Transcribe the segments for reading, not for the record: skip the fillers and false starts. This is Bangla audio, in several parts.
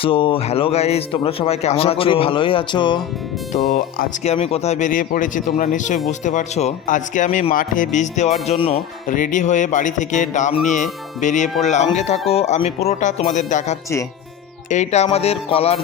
সো হ্যালো গাইস, তোমরা সবাই কেমন আছো? আশা করি ভালোই আছো। তো আজকে আমি কোথায় বেরিয়ে পড়েছি তোমরা নিশ্চয়ই বুঝতে পারছো। আজকে আমি মাঠে বীজ দেওয়ার জন্য রেডি হয়ে বাড়ি থেকে ড্রাম নিয়ে বেরিয়ে পড়লাম। সঙ্গে থাকো, আমি পুরোটা তোমাদের দেখাচ্ছি। এইটা আমাদের কলার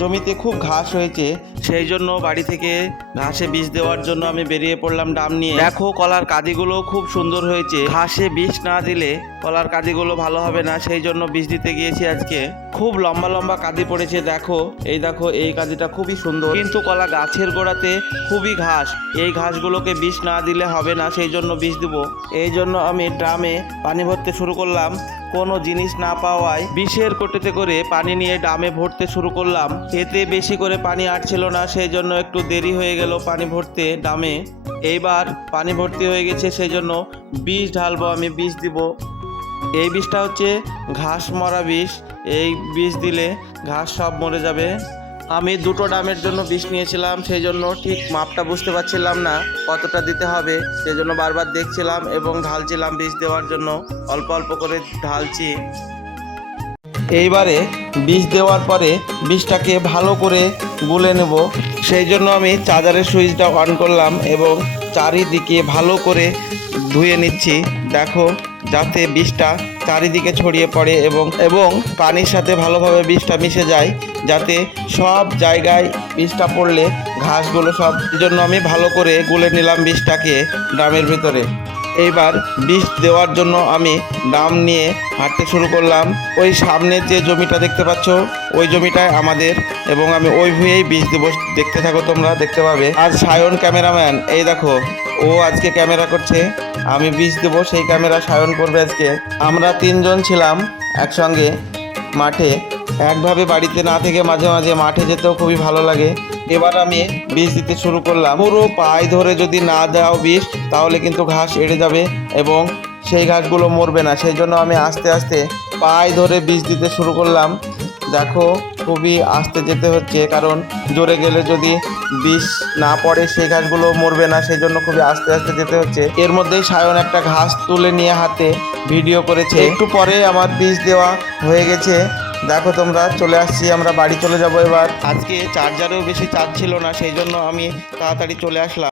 জমিতে খুব ঘাস হয়েছে, সেই জন্য বাড়ি থেকে ঘাসে বীজ দেওয়ার জন্য আমি বেরিয়ে পড়লাম ড্রাম নিয়ে। দেখো, কলার কাঁদিগুলো খুব সুন্দর হয়েছে। ঘাসে বীজ না দিলে কলার কাঁদিগুলো ভালো হবে না, সেই জন্য বীজ দিতে গিয়েছি আজকে। খুব লম্বা লম্বা কাঁদি পড়েছে। দেখো এই কাঁদিটা খুবই সুন্দর, কিন্তু কলা গাছের গোড়াতে খুবই ঘাস। এই ঘাসগুলোকে বীজ না দিলে হবে না, সেই জন্য বীজ দিব। এই জন্য আমি ড্রামে পানি ভরতে শুরু করলাম। কোনো জিনিস না পাওয়ায় বিষের কোটোতে করে পানি নিয়ে ড্রামে ভরতে শুরু করলাম। এতে বেশি করে পানি আটছিল না, সেই জন্য একটু দেরি হয়ে গেল পানি ভরতে ড্রামে। এইবার পানি ভর্তি হয়ে গেছে, সেই জন্য বীজ ঢালবো, আমি বীজ দিব। এই বীজটা হচ্ছে ঘাস মরা বিষ। এই বীজ দিলে ঘাস সব মরে যাবে। আমি দুটো ড্রামের জন্য বীজ নিয়েছিলাম, সেই জন্য ঠিক মাপটা বুঝতে পারছিলাম না কতটা দিতে হবে, সেই জন্য বারবার দেখছিলাম এবং ঢালছিলাম। বীজ দেওয়ার জন্য অল্প অল্প করে ঢালছি। এইবারে বীজ দেওয়ার পরে বীজটাকে ভালো করে গুলে নেব, সেই জন্য আমি চার্জারের সুইচটা অন করলাম এবং চারিদিকে ভালো করে ধুয়ে নিচ্ছি। দেখো, যাতে বীজটা চারিদিকে ছড়িয়ে পড়ে এবং পানির সাথে ভালোভাবে বীজটা মিশে যায়, যাতে সব জায়গায় বীজটা পড়লে ঘাসগুলো সব। জন্য আমি ভালো করে গুলে নিলাম বীজটাকে ড্রামের ভিতরে। এইবার বীজ দেওয়ার জন্য আমি ড্রাম নিয়ে হাঁটতে শুরু করলাম। ওই সামনের যে জমিটা দেখতে পাচ্ছ, ওই জমিটায় আমাদের, এবং আমি ওই ভুঁয়েই বীজ দেবো। দেখতে থাকো, তোমরা দেখতে পাবে। আর সায়ন ক্যামেরাম্যান, এই দেখো, ও আজকে ক্যামেরা করছে। আমি বীজ দেবো, সেই ক্যামেরা সায়ন করবে আজকে। আমরা তিনজন ছিলাম একসঙ্গে মাঠে। একভাবে বাড়িতে না থেকে মাঝে মাঝে মাঠে যেতেও খুবই ভালো লাগে। এবার আমি বীজ দিতে শুরু করলাম। পুরো পায়ে ধরে যদি না দাও বীজ, তাহলে কিন্তু ঘাস এড়ে যাবে এবং সেই ঘাসগুলো মরবে না, সেই জন্য আমি আস্তে আস্তে পায়ে ধরে বীজ দিতে শুরু করলাম। দেখো, খুবই আস্তে যেতে হচ্ছে, কারণ জোরে গেলে যদি বীজ না পড়ে সেই ঘাসগুলো মরবে না, সেই জন্য খুবই আস্তে আস্তে যেতে হচ্ছে। এর মধ্যেই সায়ন একটা ঘাস তুলে নিয়ে হাতে ভিডিও করেছে। একটু পরে আমার বীজ দেওয়া হয়ে গেছে। দেখো তোমরা, চলে আসছি, আমরা বাড়ি চলে যাব এবার। আজকে চার্জারেও বেশি চার্জ ছিল না, সেই জন্য আমি তাড়াতাড়ি চলে আসলাম।